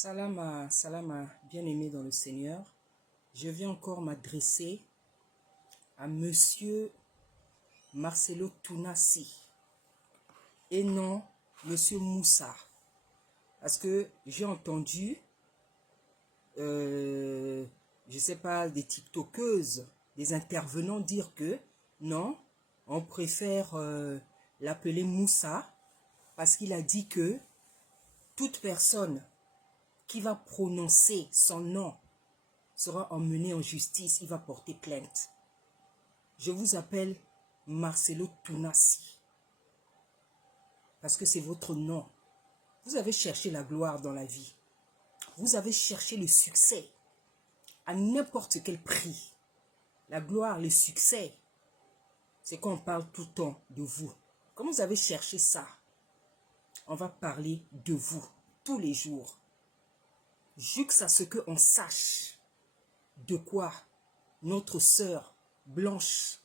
Salama, bien-aimé dans le Seigneur. Je viens encore m'adresser à Monsieur Marcelo Tounassi et non Monsieur Moussa. Parce que j'ai entendu, je ne sais pas, des TikTokeuses, des intervenants dire que non, on préfère l'appeler Moussa parce qu'il a dit que toute personne qui va prononcer son nom sera emmené en justice, il va porter plainte. Je vous appelle Marcelo Tounassi parce que c'est votre nom. Vous avez cherché la gloire dans la vie. Vous avez cherché le succès à n'importe quel prix. La gloire, le succès, c'est qu'on parle tout le temps de vous. Comme vous avez cherché ça, on va parler de vous tous les jours. Jusqu'à ce qu'on sache de quoi notre sœur Blanche,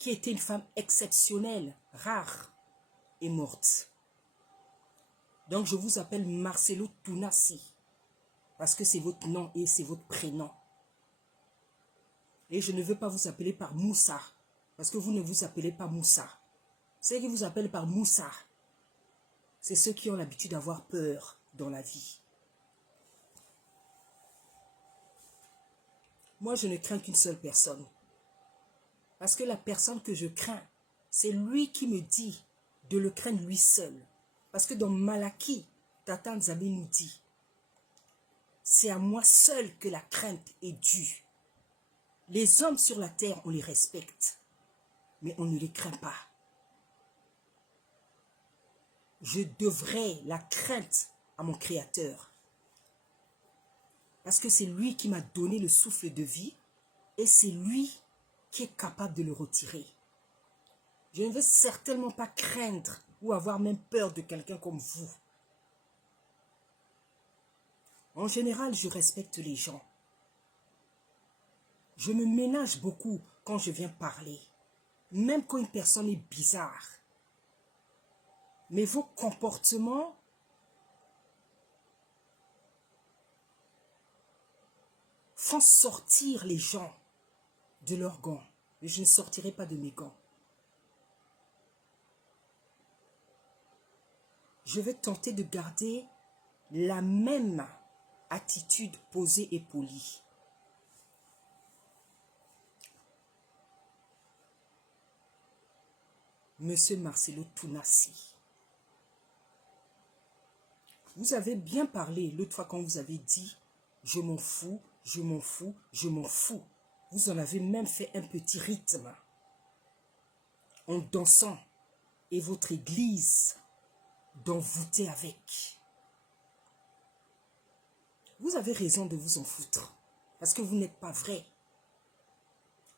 qui était une femme exceptionnelle, rare, est morte. Donc je vous appelle Marcelo Tounassi, parce que c'est votre nom et c'est votre prénom. Et je ne veux pas vous appeler par Moussa, parce que vous ne vous appelez pas Moussa. Ceux qui vous appellent par Moussa, c'est ceux qui ont l'habitude d'avoir peur dans la vie. Moi, je ne crains qu'une seule personne. Parce que la personne que je crains, c'est lui qui me dit de le craindre lui seul. Parce que dans Malachie, Tata Nzambe nous dit, c'est à moi seul que la crainte est due. Les hommes sur la terre, on les respecte, mais on ne les craint pas. Je devrais la crainte à mon Créateur. Parce que c'est lui qui m'a donné le souffle de vie et c'est lui qui est capable de le retirer. Je ne veux certainement pas craindre ou avoir même peur de quelqu'un comme vous. En général, je respecte les gens. Je me ménage beaucoup quand je viens parler, même quand une personne est bizarre. Mais vos comportements font sortir les gens de leurs gants. Mais je ne sortirai pas de mes gants. Je vais tenter de garder la même attitude posée et polie. Monsieur Marcelo Tounassi, vous avez bien parlé l'autre fois quand vous avez dit « je m'en fous, je m'en fous, je m'en fous ». Vous en avez même fait un petit rythme en dansant et votre église d'envoûter avec. Vous avez raison de vous en foutre parce que vous n'êtes pas vrai.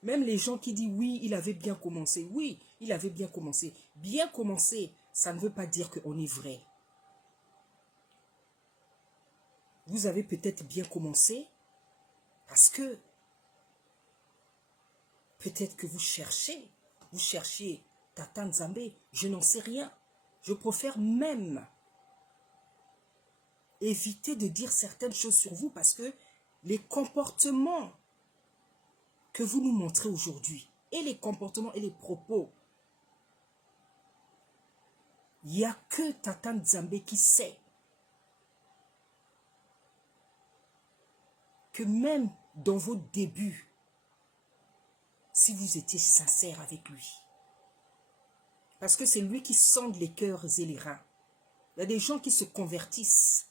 Même les gens qui disent oui, il avait bien commencé. Oui, il avait bien commencé. Bien commencé, ça ne veut pas dire qu'on est vrai. Vous avez peut-être bien commencé parce que peut-être que vous cherchez Tata Nzambe, je n'en sais rien. Je préfère même éviter de dire certaines choses sur vous parce que les comportements que vous nous montrez aujourd'hui et les comportements et les propos, il n'y a que Tata Nzambe qui sait que même dans vos débuts, si vous étiez sincère avec lui, parce que c'est lui qui sonde les cœurs et les reins. Il y a des gens qui se convertissent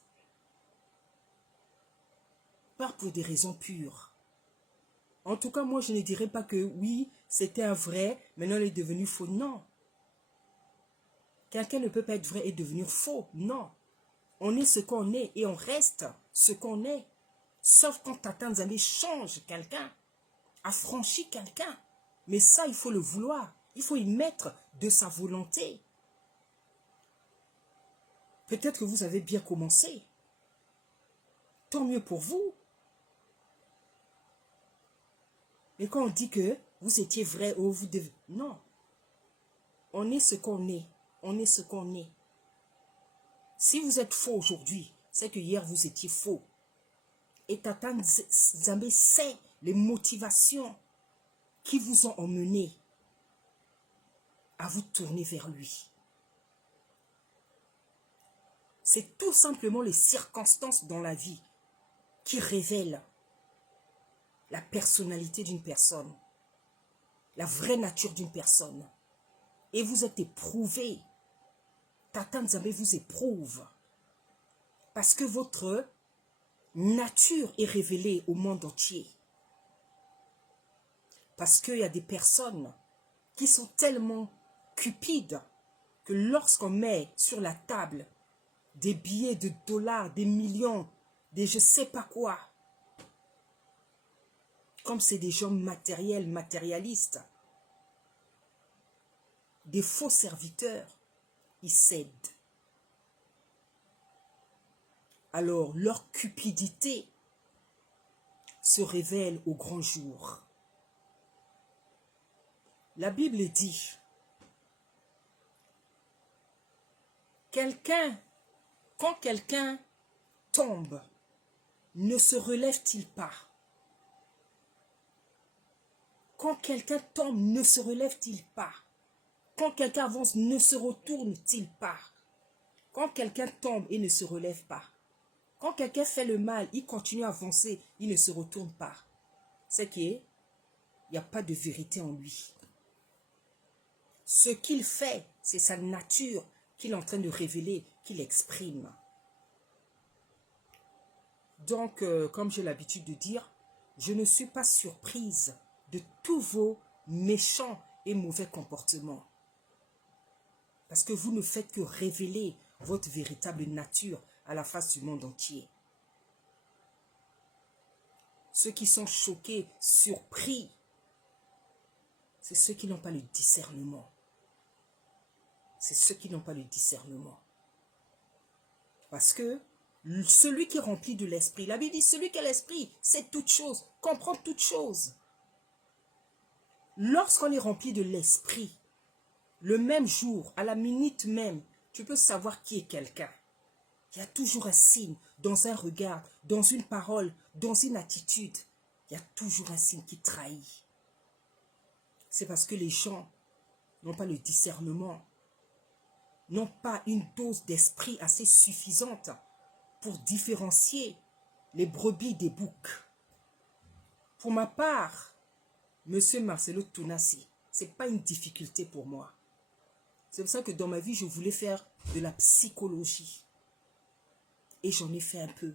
pas pour des raisons pures. En tout cas, moi, je ne dirais pas que oui, c'était un vrai, maintenant il est devenu faux. Non. Quelqu'un ne peut pas être vrai et devenir faux. Non. On est ce qu'on est et on reste ce qu'on est. Sauf quand Tata Nzambe change quelqu'un, affranchit quelqu'un. Mais ça, il faut le vouloir. Il faut y mettre de sa volonté. Peut-être que vous avez bien commencé. Tant mieux pour vous. Mais quand on dit que vous étiez vrai ou vous devez... Non. On est ce qu'on est. On est ce qu'on est. Si vous êtes faux aujourd'hui, c'est que hier vous étiez faux. Et Tata Nzambe sait les motivations qui vous ont emmené à vous tourner vers lui. C'est tout simplement les circonstances dans la vie qui révèlent la personnalité d'une personne, la vraie nature d'une personne. Et vous êtes éprouvé. Tata Nzambe vous éprouve. Parce que votre nature est révélée au monde entier. Parce qu'il y a des personnes qui sont tellement cupides que lorsqu'on met sur la table des billets de dollars, des millions, des je sais pas quoi, comme c'est des gens matériels, matérialistes, des faux serviteurs, ils cèdent. Alors leur cupidité se révèle au grand jour. La Bible dit, quand quelqu'un tombe, ne se relève-t-il pas? Quand quelqu'un tombe, ne se relève-t-il pas? Quand quelqu'un avance, ne se retourne-t-il pas? Quand quelqu'un tombe et ne se relève pas, quand quelqu'un fait le mal, il continue à avancer, il ne se retourne pas. C'est qu'il n'y a pas de vérité en lui. Ce qu'il fait, c'est sa nature qu'il est en train de révéler, qu'il exprime. Donc, comme j'ai l'habitude de dire, je ne suis pas surprise de tous vos méchants et mauvais comportements. Parce que vous ne faites que révéler votre véritable nature à la face du monde entier. Ceux qui sont choqués, surpris, c'est ceux qui n'ont pas le discernement. C'est ceux qui n'ont pas le discernement. Parce que celui qui est rempli de l'esprit, la Bible dit, celui qui a l'esprit, sait toutes choses, comprend toutes choses. Lorsqu'on est rempli de l'esprit, le même jour, à la minute même, tu peux savoir qui est quelqu'un. Il y a toujours un signe, dans un regard, dans une parole, dans une attitude. Il y a toujours un signe qui trahit. C'est parce que les gens n'ont pas le discernement, n'ont pas une dose d'esprit assez suffisante pour différencier les brebis des boucs. Pour ma part, Monsieur Marcelo Tounassi, ce n'est pas une difficulté pour moi. C'est pour ça que dans ma vie, je voulais faire de la psychologie. Et j'en ai fait un peu.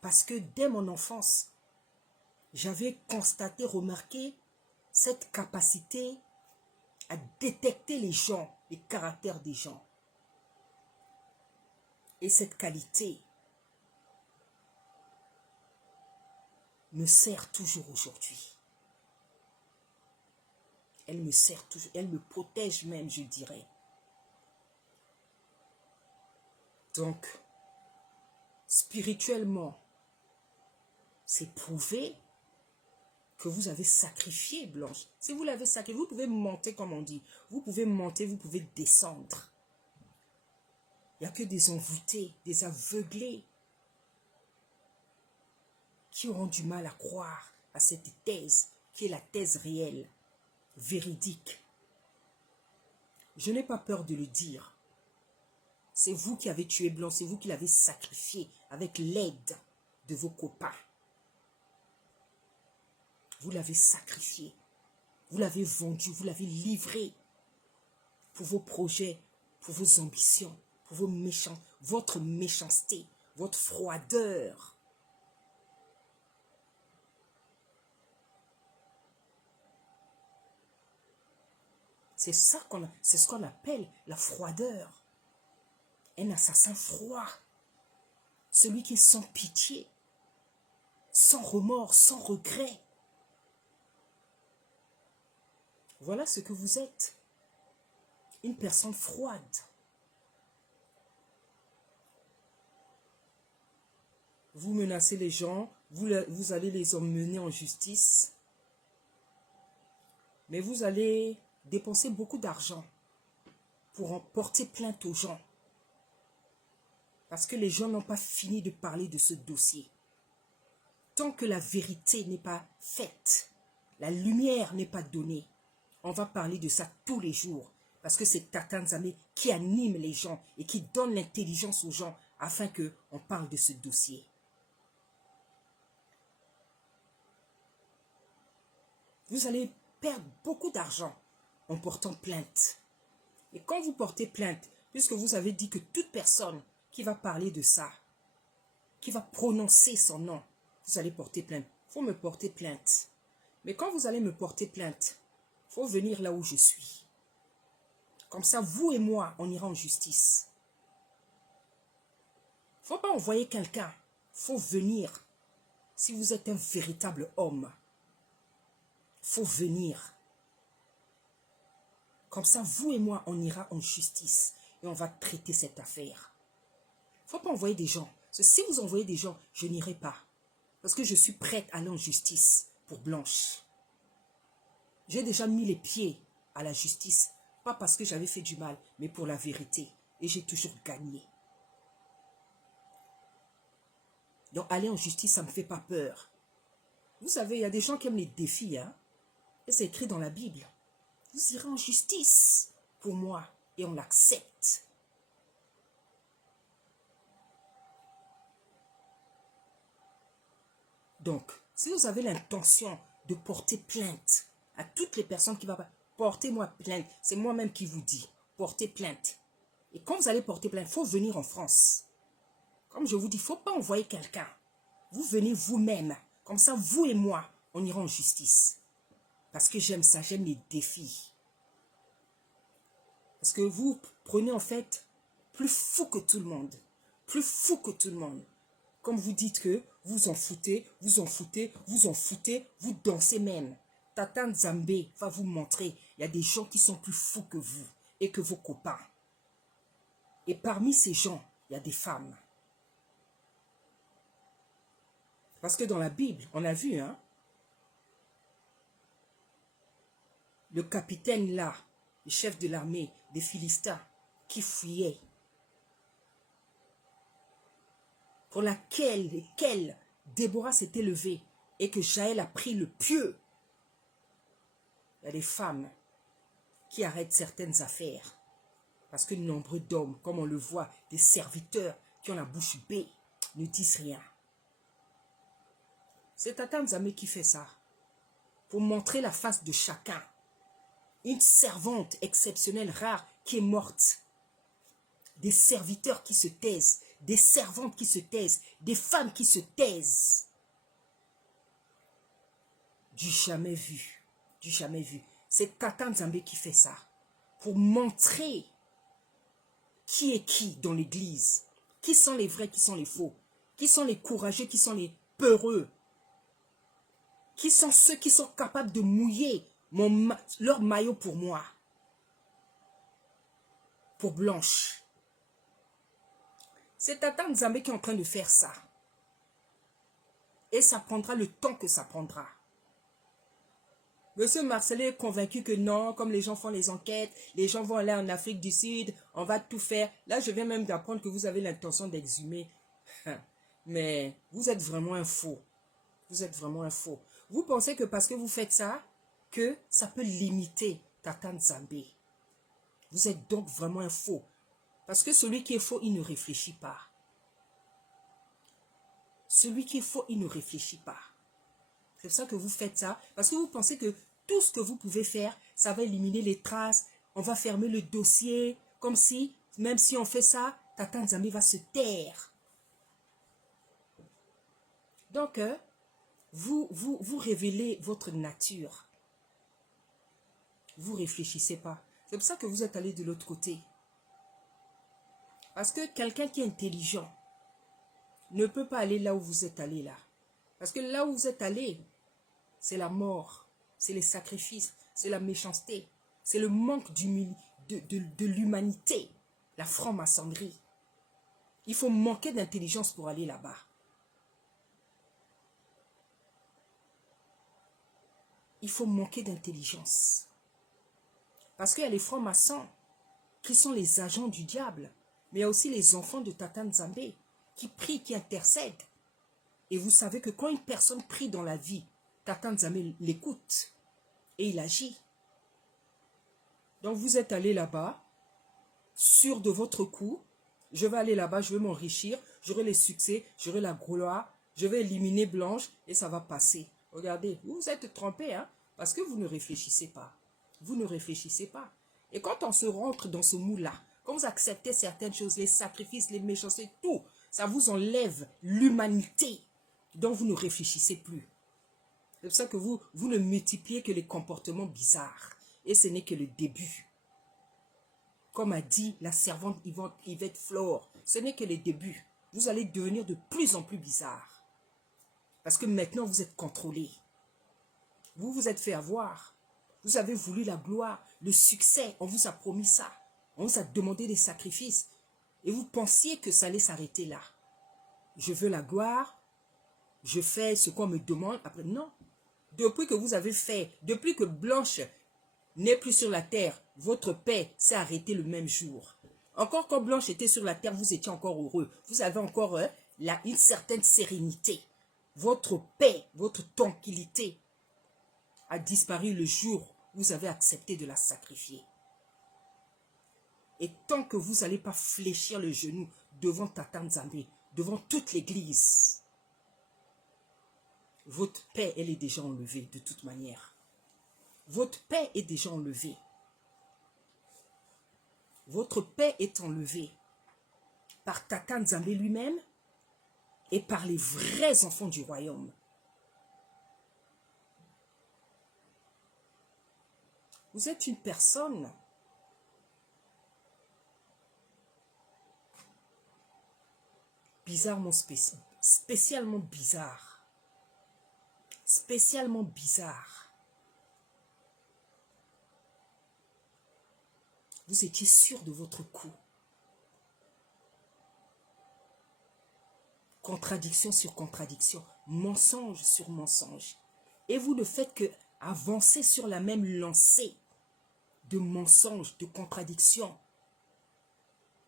Parce que dès mon enfance, j'avais constaté, remarqué cette capacité à détecter les gens, les caractères des gens. Et cette qualité me sert toujours aujourd'hui. Elle me sert toujours, elle me protège même, je dirais. Donc, spirituellement, c'est prouvé que vous avez sacrifié Blanche. Si vous l'avez sacrifié, vous pouvez monter comme on dit. Vous pouvez monter, vous pouvez descendre. Il n'y a que des envoûtés, des aveuglés qui auront du mal à croire à cette thèse, qui est la thèse réelle, véridique. Je n'ai pas peur de le dire. C'est vous qui avez tué Blanc, c'est vous qui l'avez sacrifié avec l'aide de vos copains. Vous l'avez sacrifié, vous l'avez vendu, vous l'avez livré pour vos projets, pour vos ambitions, pour vos votre méchanceté, votre froideur. C'est ce qu'on appelle la froideur. Un assassin froid. Celui qui est sans pitié, sans remords, sans regret. Voilà ce que vous êtes. Une personne froide. Vous menacez les gens, vous allez les emmener en justice. Mais vous allez dépenser beaucoup d'argent pour en porter plainte aux gens. Parce que les gens n'ont pas fini de parler de ce dossier. Tant que la vérité n'est pas faite, la lumière n'est pas donnée, on va parler de ça tous les jours. Parce que c'est Tata Nzambe qui anime les gens et qui donne l'intelligence aux gens afin qu'on parle de ce dossier. Vous allez perdre beaucoup d'argent en portant plainte. Et quand vous portez plainte, puisque vous avez dit que toute personne qui va parler de ça, qui va prononcer son nom, vous allez porter plainte. Il faut me porter plainte. Mais quand vous allez me porter plainte, il faut venir là où je suis. Comme ça, vous et moi, on ira en justice. Il ne faut pas envoyer quelqu'un. Il faut venir. Si vous êtes un véritable homme, il faut venir. Comme ça, vous et moi, on ira en justice et on va traiter cette affaire. Il ne faut pas envoyer des gens. Parce que si vous envoyez des gens, je n'irai pas. Parce que je suis prête à aller en justice pour Blanche. J'ai déjà mis les pieds à la justice. Pas parce que j'avais fait du mal, mais pour la vérité. Et j'ai toujours gagné. Donc aller en justice, ça ne me fait pas peur. Vous savez, il y a des gens qui aiment les défis. Hein? Et c'est écrit dans la Bible. Vous irez en justice pour moi. Et on l'accepte. Donc, si vous avez l'intention de porter plainte à toutes les personnes qui vont porter-moi plainte, c'est moi-même qui vous dis, portez plainte. Et quand vous allez porter plainte, il faut venir en France. Comme je vous dis, il ne faut pas envoyer quelqu'un. Vous venez vous-même. Comme ça, vous et moi, on ira en justice. Parce que j'aime ça, j'aime les défis. Parce que vous prenez en fait plus fou que tout le monde. Plus fou que tout le monde. Comme vous dites que vous en foutez, vous en foutez, vous en foutez, vous dansez même. Tata Nzambe va vous montrer, il y a des gens qui sont plus fous que vous et que vos copains. Et parmi ces gens, il y a des femmes. Parce que dans la Bible, on a vu, hein, le capitaine là, le chef de l'armée des Philistins, qui fuyait, pour laquelle Déborah s'était levée et que Jaël a pris le pieu. Il y a des femmes qui arrêtent certaines affaires parce que nombreux d'hommes, comme on le voit, des serviteurs qui ont la bouche bée, ne disent rien. C'est Tata Nzambe qui fait ça pour montrer la face de chacun. Une servante exceptionnelle, rare, qui est morte. Des serviteurs qui se taisent, des servantes qui se taisent, des femmes qui se taisent. Du jamais vu, du jamais vu. C'est Tata Nzambe qui fait ça pour montrer qui est qui dans l'église. Qui sont les vrais, qui sont les faux. Qui sont les courageux, qui sont les peureux. Qui sont ceux qui sont capables de mouiller leur maillot pour moi. Pour Blanche. C'est Tata Nzambe qui est en train de faire ça. Et ça prendra le temps que ça prendra. Monsieur Marcelin est convaincu que non, comme les gens font les enquêtes, les gens vont aller en Afrique du Sud, on va tout faire. Là, je viens même d'apprendre que vous avez l'intention d'exhumer. Mais vous êtes vraiment un faux. Vous êtes vraiment un faux. Vous pensez que parce que vous faites ça, que ça peut limiter Tata Nzambe. Vous êtes donc vraiment un faux. Parce que celui qui est faux, il ne réfléchit pas. Celui qui est faux, il ne réfléchit pas. C'est pour ça que vous faites ça. Parce que vous pensez que tout ce que vous pouvez faire, ça va éliminer les traces. On va fermer le dossier. Comme si, même si on fait ça, Tata Nzambe va se taire. Donc, vous révélez votre nature. Vous ne réfléchissez pas. C'est pour ça que vous êtes allé de l'autre côté. Parce que quelqu'un qui est intelligent ne peut pas aller là où vous êtes allé là. Parce que là où vous êtes allé, c'est la mort, c'est les sacrifices, c'est la méchanceté, c'est le manque de l'humanité, la franc-maçonnerie. Il faut manquer d'intelligence pour aller là-bas. Il faut manquer d'intelligence. Parce qu'il y a les francs-maçons qui sont les agents du diable. Mais il y a aussi les enfants de Tata Nzambe qui prient, qui intercèdent. Et vous savez que quand une personne prie dans la vie, Tata Nzambe l'écoute et il agit. Donc vous êtes allé là-bas, sûr de votre coup. Je vais aller là-bas, je vais m'enrichir, j'aurai les succès, j'aurai la gloire, je vais éliminer Blanche et ça va passer. Regardez, vous vous êtes trompé, hein, parce que vous ne réfléchissez pas. Vous ne réfléchissez pas. Et quand on se rentre dans ce moule-là, quand vous acceptez certaines choses, les sacrifices, les méchancetés, tout, ça vous enlève l'humanité dont vous ne réfléchissez plus. C'est pour ça que vous ne multipliez que les comportements bizarres. Et ce n'est que le début. Comme a dit la servante Yvette Flore, ce n'est que le début. Vous allez devenir de plus en plus bizarre. Parce que maintenant, vous êtes contrôlé. Vous vous êtes fait avoir. Vous avez voulu la gloire, le succès. On vous a promis ça. On vous a demandé des sacrifices. Et vous pensiez que ça allait s'arrêter là. Je veux la gloire. Je fais ce qu'on me demande. Après, non. Depuis que vous avez fait, depuis que Blanche n'est plus sur la terre, votre paix s'est arrêtée le même jour. Encore quand Blanche était sur la terre, vous étiez encore heureux. Vous avez encore une certaine sérénité. Votre paix, votre tranquillité a disparu le jour où vous avez accepté de la sacrifier. Et tant que vous n'allez pas fléchir le genou devant Tata Nzambe, devant toute l'église, votre paix, elle est déjà enlevée de toute manière. Votre paix est déjà enlevée. Votre paix est enlevée par Tata Nzambe lui-même et par les vrais enfants du royaume. Vous êtes une personne bizarrement spécialement bizarre. Spécialement bizarre. Vous étiez sûr de votre coup. Contradiction sur contradiction, mensonge sur mensonge. Et vous ne faites que avancer sur la même lancée de mensonges, de contradictions.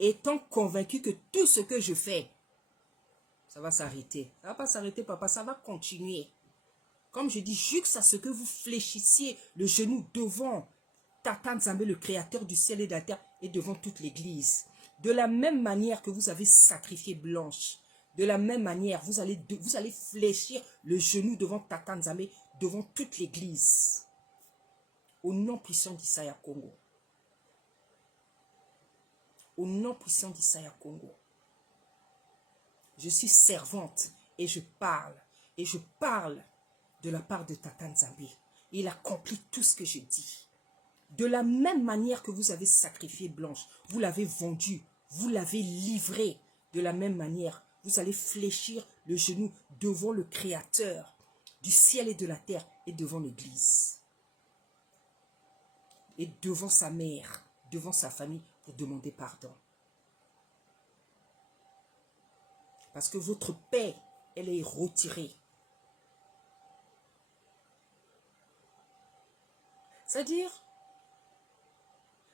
Étant convaincu que tout ce que je fais, ça va s'arrêter. Ça ne va pas s'arrêter, papa, ça va continuer. Comme je dis, jusqu'à ce que vous fléchissiez le genou devant Tata Nzambe, le créateur du ciel et de la terre, et devant toute l'église. De la même manière que vous avez sacrifié Blanche, de la même manière, vous allez fléchir le genou devant Tata Nzambe, devant toute l'église. Au nom puissant d'Issaïa Congo. Au nom puissant d'Issaïa Congo. Je suis servante et je parle. Et je parle de la part de Tata Nzambe. Il accomplit tout ce que je dis. De la même manière que vous avez sacrifié Blanche, vous l'avez vendue, vous l'avez livrée. De la même manière, vous allez fléchir le genou devant le Créateur du ciel et de la terre et devant l'Église. Et devant sa mère, devant sa famille pour demander pardon. Parce que votre paix, elle est retirée. C'est-à-dire,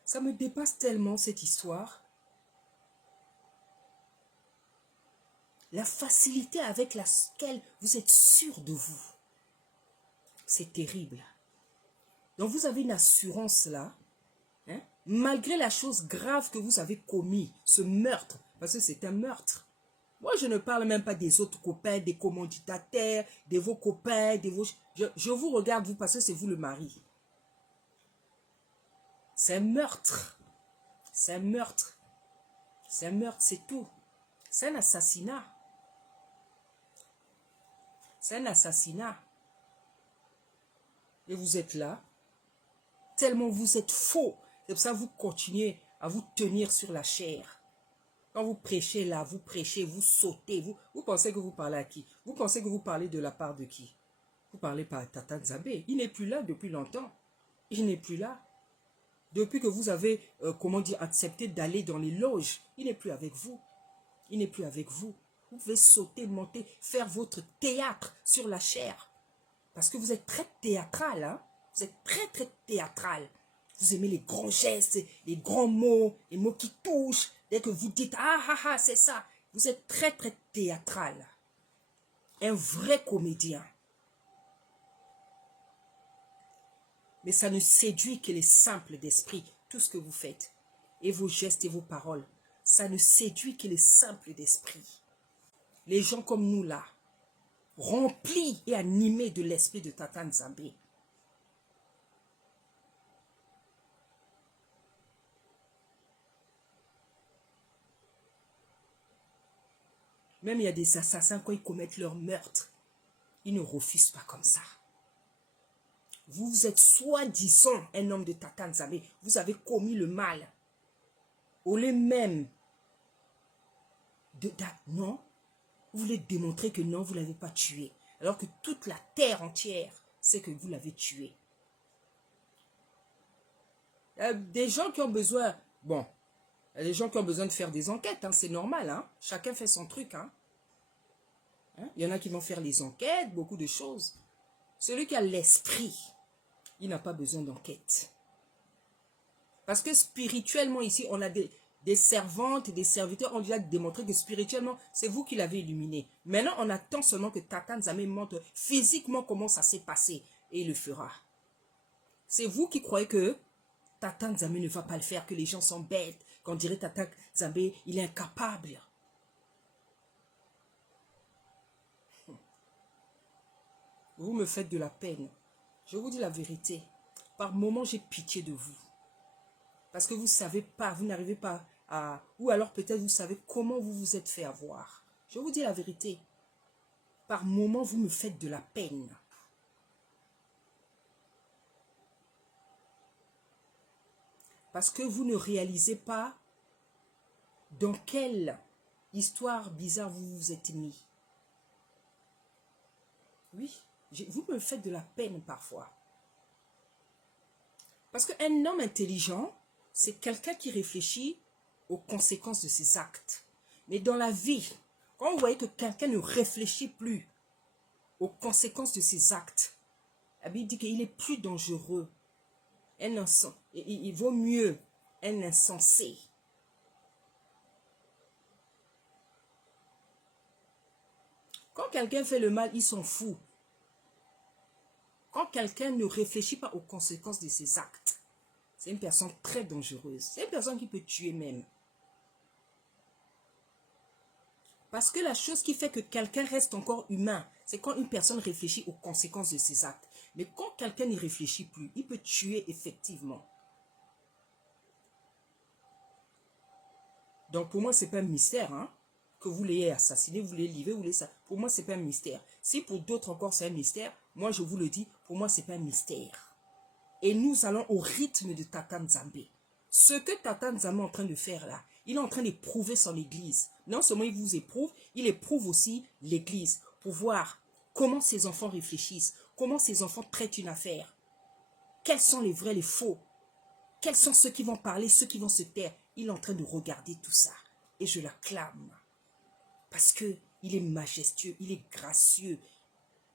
ça me dépasse tellement cette histoire. La facilité avec laquelle vous êtes sûr de vous. C'est terrible. Donc vous avez une assurance là. Hein, malgré la chose grave que vous avez commis, ce meurtre. Parce que c'est un meurtre. Moi je ne parle même pas des autres copains, des commanditataires, de vos copains, de vos... Je vous regarde vous parce que c'est vous le mari. C'est un meurtre. C'est un meurtre. C'est un meurtre, c'est tout. C'est un assassinat. C'est un assassinat. Et vous êtes là. Tellement vous êtes faux. C'est pour ça que vous continuez à vous tenir sur la chair. Quand vous prêchez là, vous prêchez, vous sautez. Vous pensez que vous parlez à qui? Vous pensez que vous parlez de la part de qui? Vous parlez pas à Tata Nzambe. Il n'est plus là depuis longtemps. Il n'est plus là. Depuis que vous avez, accepté d'aller dans les loges, il n'est plus avec vous. Il n'est plus avec vous. Vous pouvez sauter, monter, faire votre théâtre sur la chair. Parce que vous êtes très théâtral, hein? Vous êtes très, très théâtral. Vous aimez les grands gestes, les grands mots, les mots qui touchent, Dès que vous dites, c'est ça, vous êtes très, très théâtral. Un vrai comédien. Mais ça ne séduit que les simples d'esprit, tout ce que vous faites. Et vos gestes et vos paroles. Ça ne séduit que les simples d'esprit. Les gens comme nous là, remplis et animés de l'esprit de Tata Nzambe. Même il y a des assassins, quand ils commettent leur meurtre, ils ne refusent pas comme ça. Vous êtes soi-disant un homme de Tata Nzambe. Vous avez commis le mal. Au lieu même de... Non, vous voulez démontrer que non, vous ne l'avez pas tué. Alors que toute la terre entière sait que vous l'avez tué. Il y a des gens qui ont besoin... Bon, il y a des gens qui ont besoin de faire des enquêtes. Hein, c'est normal. Hein, chacun fait son truc. Hein. Il y en a qui vont faire les enquêtes, beaucoup de choses. Celui qui a l'esprit, il n'a pas besoin d'enquête. Parce que spirituellement, ici, on a des servantes et des serviteurs. On déjà démontré que spirituellement, c'est vous qui l'avez illuminé. Maintenant, on attend seulement que Tata Nzambe montre physiquement comment ça s'est passé. Et il le fera. C'est vous qui croyez que Tata Nzambe ne va pas le faire, que les gens sont bêtes, qu'on dirait Tata Nzambe, il est incapable. Vous me faites de la peine. Je vous dis la vérité. Par moments, j'ai pitié de vous. Parce que vous ne savez pas, vous n'arrivez pas à... Ou alors peut-être vous savez comment vous vous êtes fait avoir. Je vous dis la vérité. Par moments, vous me faites de la peine. Parce que vous ne réalisez pas dans quelle histoire bizarre vous vous êtes mis. Oui, vous me faites de la peine parfois. Parce qu'un homme intelligent, c'est quelqu'un qui réfléchit aux conséquences de ses actes. Mais dans la vie, quand vous voyez que quelqu'un ne réfléchit plus aux conséquences de ses actes, la Bible dit qu'il est plus dangereux. Il vaut mieux un insensé. Quand quelqu'un fait le mal, il s'en fout. Quand quelqu'un ne réfléchit pas aux conséquences de ses actes, c'est une personne très dangereuse. C'est une personne qui peut tuer même. Parce que la chose qui fait que quelqu'un reste encore humain, c'est quand une personne réfléchit aux conséquences de ses actes. Mais quand quelqu'un n'y réfléchit plus, il peut tuer effectivement. Donc pour moi, ce n'est pas un mystère. Hein, que vous l'ayez assassiné, vous l'ayez livré, vous l'ayez ça. Pour moi, ce n'est pas un mystère. Si pour d'autres encore c'est un mystère, moi je vous le dis, pour moi, ce n'est pas un mystère. Et nous allons au rythme de Tata Nzambe. Ce que Tata Nzambe est en train de faire là, il est en train d'éprouver son église. Non seulement il vous éprouve, il éprouve aussi l'église pour voir comment ses enfants réfléchissent, comment ses enfants traitent une affaire. Quels sont les vrais, les faux? Quels sont ceux qui vont parler, ceux qui vont se taire? Il est en train de regarder tout ça. Et je l'acclame. Parce qu'il est majestueux, il est gracieux,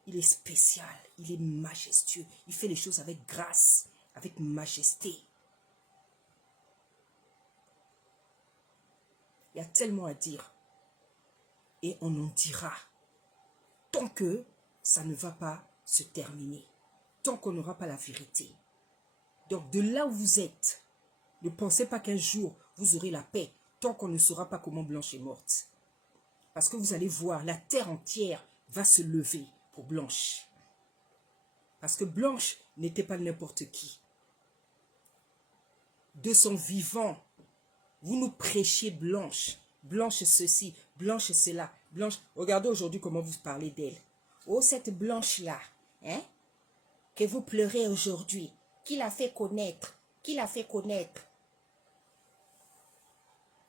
il est spécial, il est majestueux. Il fait les choses avec grâce, avec majesté. Il y a tellement à dire. Et on en dira. Tant que ça ne va pas se terminer. Tant qu'on n'aura pas la vérité. Donc de là où vous êtes, ne pensez pas qu'un jour vous aurez la paix. Tant qu'on ne saura pas comment Blanche est morte. Parce que vous allez voir, la terre entière va se lever pour Blanche. Parce que Blanche n'était pas n'importe qui. De son vivant, vous nous prêchez Blanche. Blanche ceci, Blanche cela. Blanche, regardez aujourd'hui comment vous parlez d'elle. Oh, cette Blanche-là, hein, que vous pleurez aujourd'hui. Qui l'a fait connaître? Qui l'a fait connaître?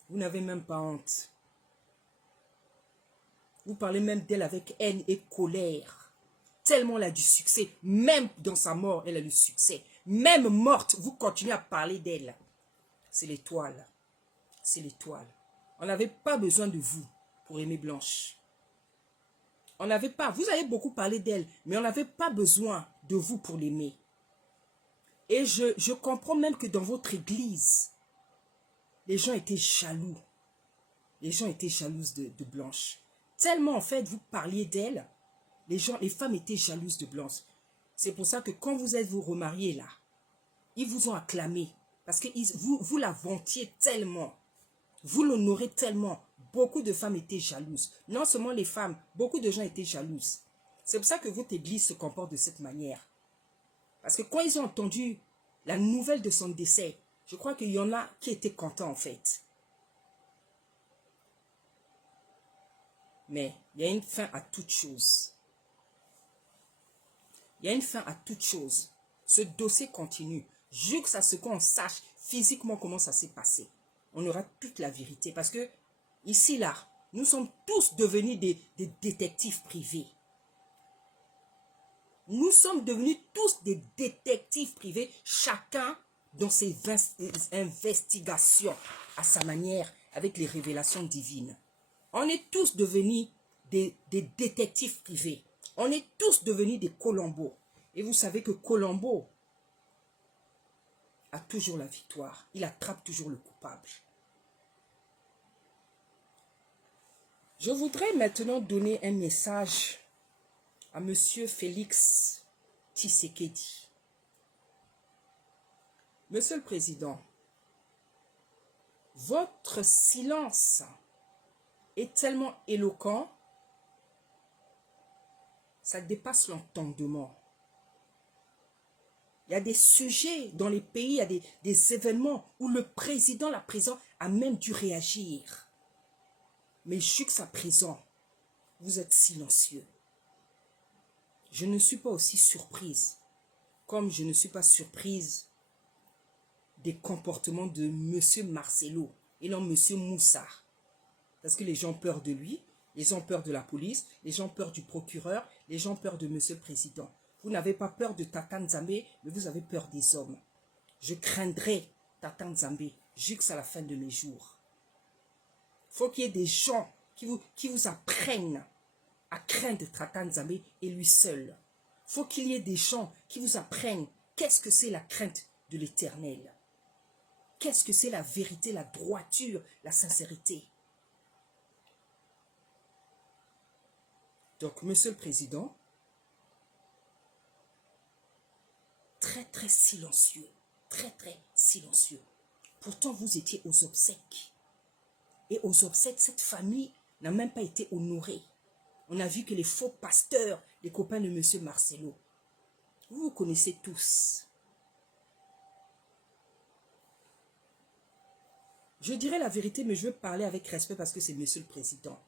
Vous n'avez même pas honte. Vous parlez même d'elle avec haine et colère. Tellement elle a du succès. Même dans sa mort, elle a du succès. Même morte, vous continuez à parler d'elle. C'est l'étoile. C'est l'étoile. On n'avait pas besoin de vous pour aimer Blanche. On n'avait pas. Vous avez beaucoup parlé d'elle, mais on n'avait pas besoin de vous pour l'aimer. Et je comprends même que dans votre église, les gens étaient jaloux. Les gens étaient jalouses de Blanche. Tellement, en fait, vous parliez d'elle, les femmes étaient jalouses de Blanche. C'est pour ça que quand vous êtes vous remariés là, ils vous ont acclamé. Parce que vous la vantiez tellement. Vous l'honorez tellement. Beaucoup de femmes étaient jalouses. Non seulement les femmes, beaucoup de gens étaient jalouses. C'est pour ça que votre église se comporte de cette manière. Parce que quand ils ont entendu la nouvelle de son décès, je crois qu'il y en a qui étaient contents en fait. Mais il y a une fin à toute chose. Il y a une fin à toute chose. Ce dossier continue. Jusqu'à ce qu'on sache physiquement comment ça s'est passé. On aura toute la vérité. Parce que ici, là, nous sommes tous devenus des détectives privés. Nous sommes devenus tous des détectives privés, chacun dans ses investigations à sa manière, avec les révélations divines. On est tous devenus des détectives privés. On est tous devenus des Colombo. Et vous savez que Colombo a toujours la victoire. Il attrape toujours le coupable. Je voudrais maintenant donner un message à Monsieur Félix Tshisekedi. Monsieur le Président, votre silence est tellement éloquent, ça dépasse l'entendement. Il y a des sujets dans les pays, il y a des événements où le président, la présidente a même dû réagir. Mais jusqu'à présent, vous êtes silencieux. Je ne suis pas aussi surprise, comme je ne suis pas surprise des comportements de M. Marcelo et non M. Moussa. Parce que les gens ont peur de lui, les gens ont peur de la police, les gens ont peur du procureur, les gens ont peur de M. le Président. Vous n'avez pas peur de Tata Nzambe, mais vous avez peur des hommes. Je craindrai Tata Nzambe jusqu'à la fin de mes jours. Il faut qu'il y ait des gens qui vous apprennent à craindre Tata Nzambe et lui seul. Il faut qu'il y ait des gens qui vous apprennent qu'est-ce que c'est la crainte de l'Éternel. Qu'est-ce que c'est la vérité, la droiture, la sincérité. Donc, Monsieur le Président, très silencieux, très silencieux. Pourtant, vous étiez aux obsèques. Et aux obsèques, cette famille n'a même pas été honorée. On a vu que les faux pasteurs, les copains de M. Marcelo, vous connaissez tous. Je dirais la vérité, mais je veux parler avec respect parce que c'est M. le Président.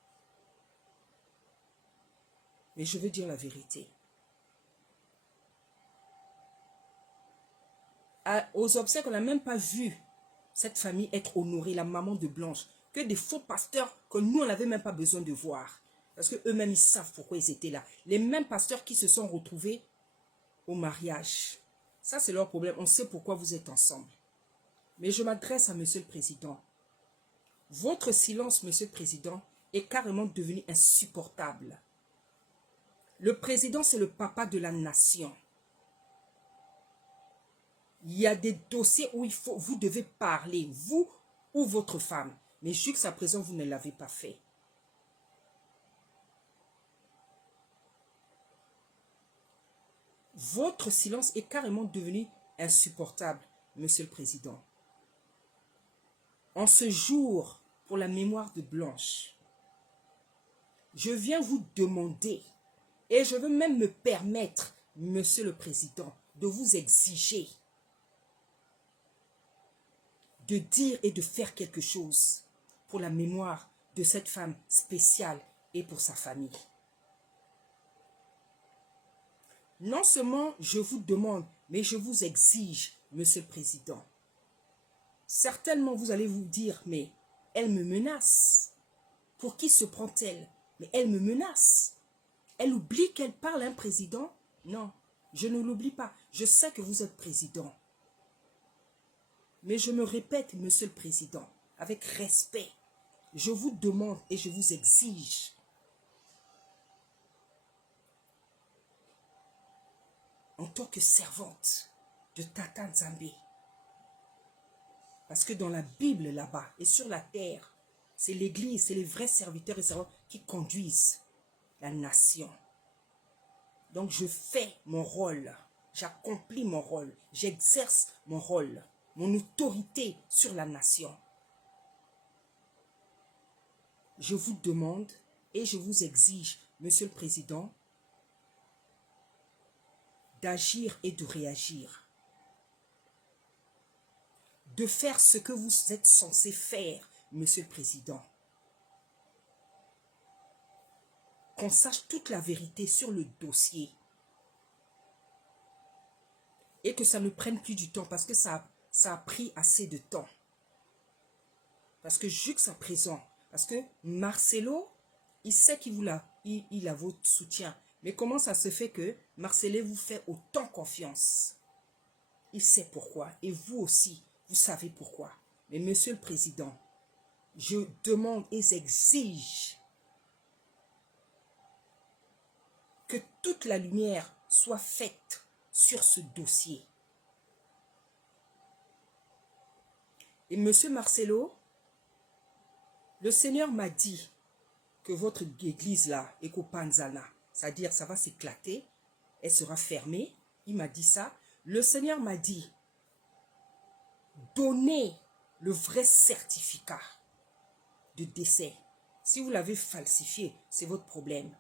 Mais je veux dire la vérité. Aux obsèques, on n'a même pas vu cette famille être honorée, la maman de Blanche, que des faux pasteurs que nous, on n'avait même pas besoin de voir. Parce qu'eux-mêmes, ils savent pourquoi ils étaient là. Les mêmes pasteurs qui se sont retrouvés au mariage. Ça, c'est leur problème. On sait pourquoi vous êtes ensemble. Mais je m'adresse à Monsieur le Président. Votre silence, Monsieur le Président, est carrément devenu insupportable. Le président, c'est le papa de la nation. Il y a des dossiers où vous devez parler, vous ou votre femme. Mais jusqu'à présent, vous ne l'avez pas fait. Votre silence est carrément devenu insupportable, Monsieur le Président. En ce jour, pour la mémoire de Blanche, je viens vous demander, et je veux même me permettre, Monsieur le Président, de vous exiger de dire et de faire quelque chose pour la mémoire de cette femme spéciale et pour sa famille. Non seulement je vous demande, mais je vous exige, Monsieur le Président. Certainement, vous allez vous dire, mais elle me menace. Pour qui se prend-elle? Mais elle me menace. Elle oublie qu'elle parle à un président? Non, je ne l'oublie pas. Je sais que vous êtes président. Mais je me répète, Monsieur le Président, avec respect, je vous demande et je vous exige en tant que servante de Tata Nzambe. Parce que dans la Bible là-bas et sur la terre, C'est l'Église, c'est les vrais serviteurs et servantes qui conduisent la nation. Donc je fais mon rôle, j'accomplis mon rôle, j'exerce mon rôle, mon autorité sur la nation. Je vous demande et je vous exige, Monsieur le Président, d'agir et de réagir, de faire ce que vous êtes censé faire, Monsieur le Président. Qu'on sache toute la vérité sur le dossier et que ça ne prenne plus du temps parce que ça a pris assez de temps. Parce que jusqu'à présent, parce que Marcelo, il sait qu'il a votre soutien. Mais comment ça se fait que Marcelo vous fait autant confiance? Il sait pourquoi. Et vous aussi, vous savez pourquoi. Mais Monsieur le Président, je demande et j'exige que toute la lumière soit faite sur ce dossier. Et Monsieur Marcelo, le Seigneur m'a dit que votre église là, Ekopanzana, c'est-à-dire ça va s'éclater, elle sera fermée. Il m'a dit ça. Le Seigneur m'a dit, donnez le vrai certificat de décès. Si vous l'avez falsifié, c'est votre problème.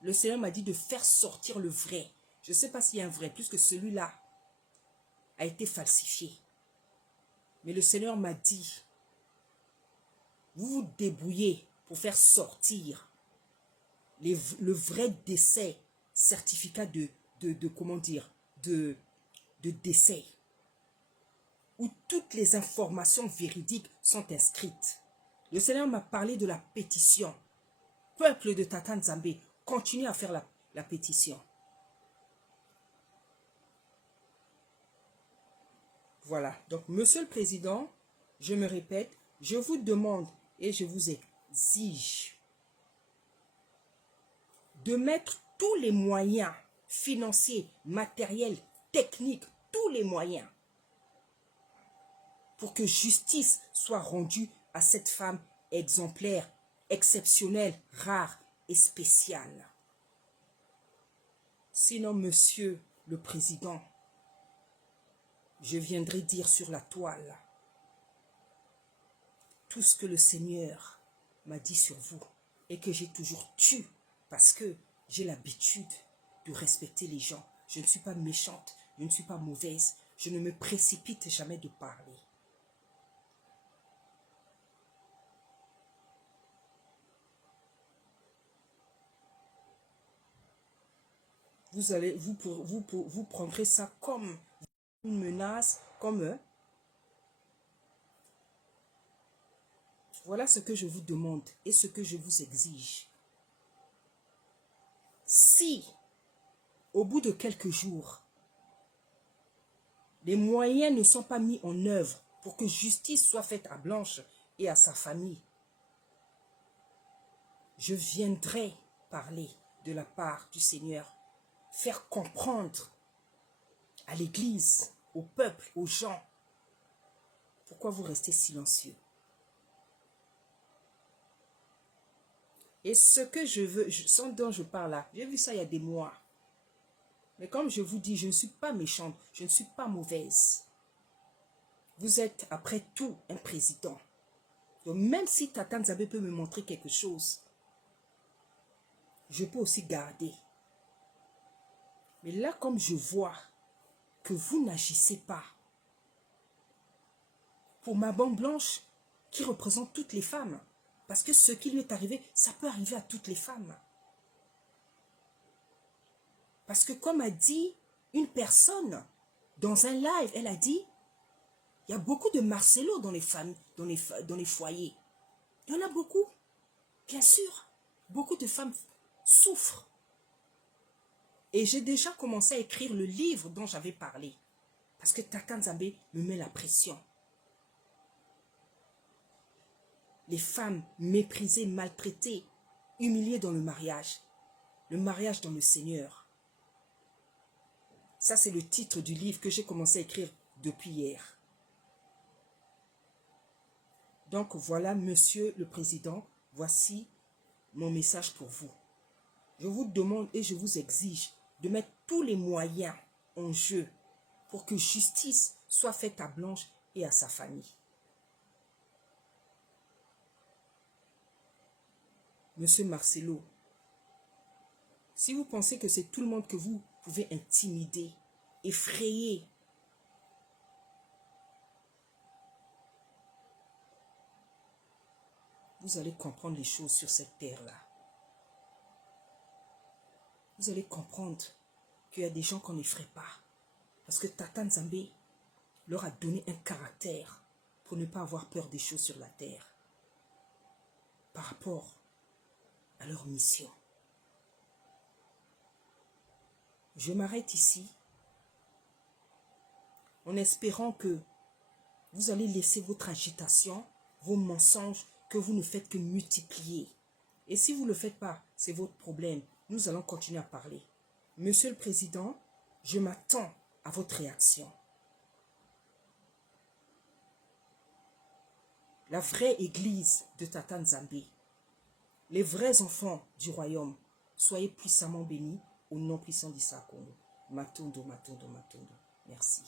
Le Seigneur m'a dit de faire sortir le vrai. Je ne sais pas s'il y a un vrai, puisque celui-là a été falsifié. Mais le Seigneur m'a dit, vous vous débrouillez pour faire sortir le vrai décès, certificat comment dire, de décès, où toutes les informations véridiques sont inscrites. Le Seigneur m'a parlé de la pétition. Peuple de Tata Nzambe, continuez à faire la pétition. Voilà. Donc, Monsieur le Président, je me répète, je vous demande et je vous exige de mettre tous les moyens financiers, matériels, techniques, tous les moyens pour que justice soit rendue à cette femme exemplaire, exceptionnelle, rare et spéciale. Sinon, Monsieur le Président, je viendrai dire sur la toile tout ce que le Seigneur m'a dit sur vous et que j'ai toujours tué parce que j'ai l'habitude de respecter les gens. Je ne suis pas méchante, je ne suis pas mauvaise, je ne me précipite jamais de parler. Vous prendrez ça comme une menace, comme... Voilà ce que je vous demande et ce que je vous exige. Si, au bout de quelques jours, les moyens ne sont pas mis en œuvre pour que justice soit faite à Blanche et à sa famille, je viendrai parler de la part du Seigneur, faire comprendre à l'Église, au peuple, aux gens, pourquoi vous restez silencieux. Et ce que je veux, ce dont je parle là, j'ai vu ça il y a des mois. Mais comme je vous dis, je ne suis pas méchante, je ne suis pas mauvaise. Vous êtes, après tout, un président. Donc même si Tata Nzambe peut me montrer quelque chose, je peux aussi garder. Mais là, comme je vois que vous n'agissez pas pour ma bande blanche qui représente toutes les femmes, parce que ce qui lui est arrivé, ça peut arriver à toutes les femmes. Parce que comme a dit une personne dans un live, elle a dit, il y a beaucoup de Marcelo dans les familles, dans les foyers. Il y en a beaucoup. Bien sûr, beaucoup de femmes souffrent. Et j'ai déjà commencé à écrire le livre dont j'avais parlé. Parce que Tata Nzambe me met la pression. Les femmes méprisées, maltraitées, humiliées dans le mariage dans le Seigneur. Ça, c'est le titre du livre que j'ai commencé à écrire depuis hier. Donc voilà, Monsieur le Président, voici mon message pour vous. Je vous demande et je vous exige de mettre tous les moyens en jeu pour que justice soit faite à Blanche et à sa famille. Monsieur Marcelo, si vous pensez que c'est tout le monde que vous pouvez intimider, effrayer, vous allez comprendre les choses sur cette terre-là. Vous allez comprendre qu'il y a des gens qu'on n'effraie pas. Parce que Tata Nzambe leur a donné un caractère pour ne pas avoir peur des choses sur la terre. Par rapport à leur mission. Je m'arrête ici en espérant que vous allez laisser votre agitation, vos mensonges que vous ne faites que multiplier. Et si vous ne le faites pas, c'est votre problème. Nous allons continuer à parler. Monsieur le Président, je m'attends à votre réaction. La vraie église de Tata Nzambe, les vrais enfants du royaume, soyez puissamment bénis au nom puissant d'Issa Congo. Matondo, Matondo, Matondo. Merci.